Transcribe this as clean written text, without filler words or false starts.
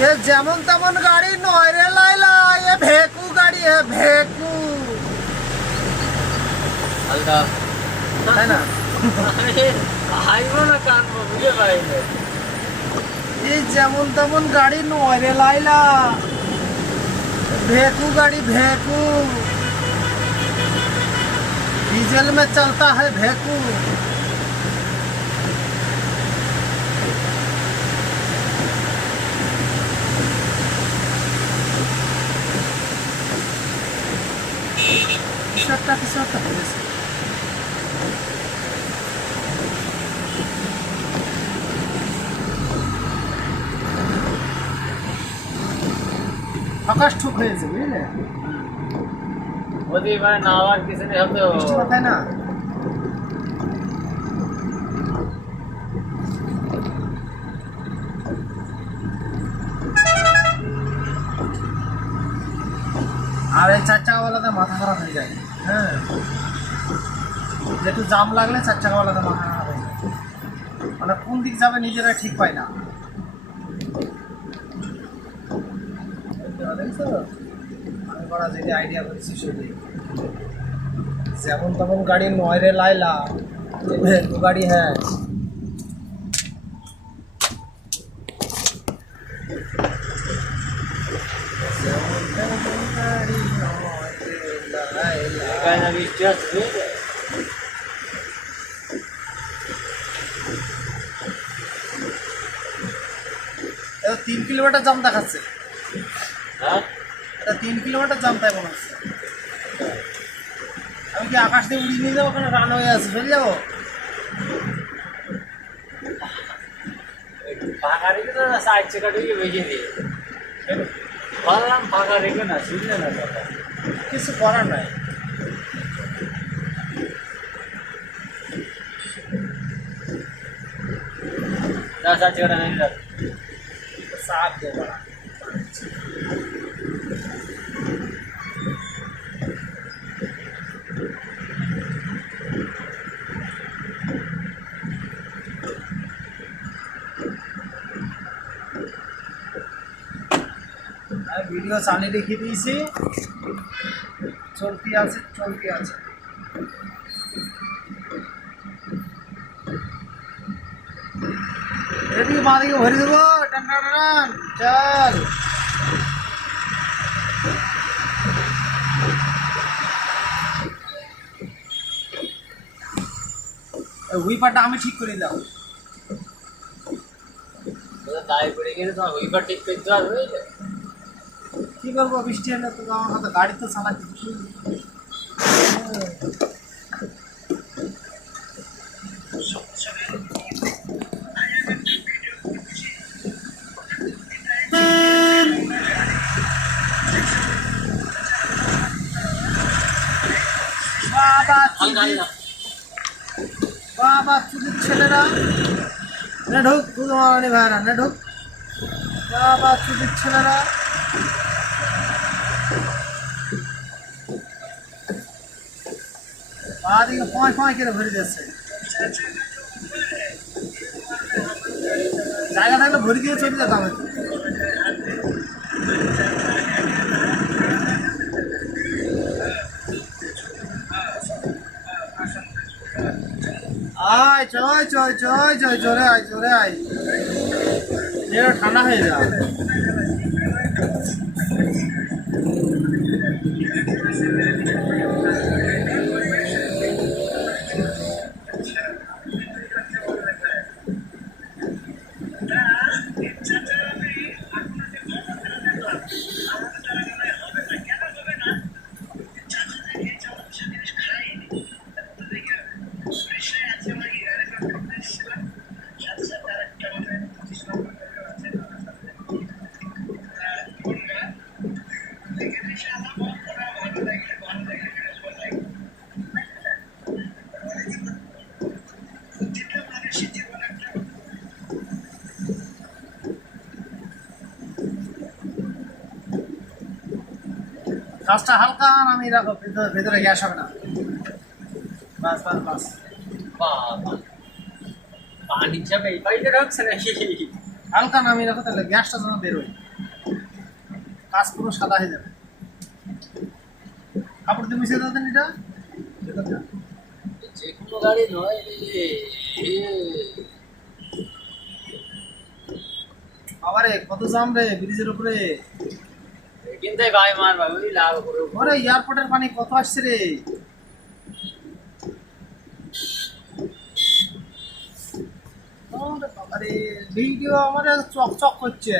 ये जेमन तेमन गाड़ी नय रे लाइला, ये भेकू गाड़ी है, भेकू আলদা है ना। হাইবো না কানবো বুঝে পাই না। ये जेमन तेमन गाड़ी नय रे लाइला, भेकू गाड़ी भेकू, डीजल में चलता है भेकू। किसका আকাশ ঠুক হয়েছে বুঝলে, ওদি মানে না আর কিছু নেই হতো বৃষ্টি মাথায় না। আর এই 4 চাকাওয়ালাতে মাথা খারাপ হয়ে যায়। হ্যাঁ, একটু জাম লাগলে 4 চাকাওয়ালাতে মাথা খারাপ হয়ে যায়, মানে কোন দিক যাবে নিজেরা ঠিক পায় না। দেখছো আমি বড় যেটা আইডিয়া করেছি সেটাই, যেমন তেমন গাড়ি নয় রে লাইলা, ভেকু গাড়ি হ্যাঁ। যেমন তেমন গাড়ি নয় রে লাইলা। কাইনা বৃষ্টি আসছে। 3 কিলোমিটার জাম দেখাচ্ছে। হ্যাঁ 3 কিলোমিটার জাম তাই মনে হচ্ছে। আমি কি আকাশ দিয়ে উড়িয়ে নিয়ে যাবো, ওখানে রানওয়ে আছে, চলে যাবো? ফাঁকা রেখে তো সাইড চাকাটাকে বেজে দিয়ে বললাম ফাঁকা রেখে না, শুনলে না কথা, কিছু করার নাই। যা সাইড চাকাটা নেই যা साफ देगा। वीडियो चाले देखी दिएছি, চলতি আছে চলতি আছে। রেডি মাদিকে ভরে দেবো, টান টান টান চল। হুইপারটা আমি ঠিক করে দাও। দায় পড়ে গেলে তোমার হুইপার ঠিক করতে পারবে। কি করবো, বৃষ্টি হলে তো আমার হাতে গাড়ি তো চালাচ্ছি। বাবা চুদির ছেলেরা না ঢুক, দুধমানি ভাইরা না ঢুক, বাবা চুদির ছেলেরা। বাদিকে পয় পয় করে ভরে যাচ্ছে, জায়গা থাকলে ভরে দিয়ে চলে যেতাম। আয় চয় চয় চয় চয়, জোরে আয় জোরে আয়, ঠান্ডা হয়ে যায়। কাজটা হালকা নামিয়ে রাখো, ভেতরে গ্যাস হবে না। বাস বাস বাস, বাবা পানি যাবে এই পাইতে রাখছে নাকি? হালকা নামিয়ে রাখো, তাহলে গ্যাসটা যেন বেরোয়। কাজ পুরো সাদা হয়ে যাবে। কাপড় দিয়ে মিশিয়ে দেন এটা। যে কোনো গাড়ি নয় আবারে কত জাম রে ব্রিজের উপরে। কিন্তু ভাই মার ভাই ওই লাভ করে ওরে এয়ারপোর্টের পানি কত আসছে রে। ওরে বাবারে ভিডিও আমার চক চক করছে।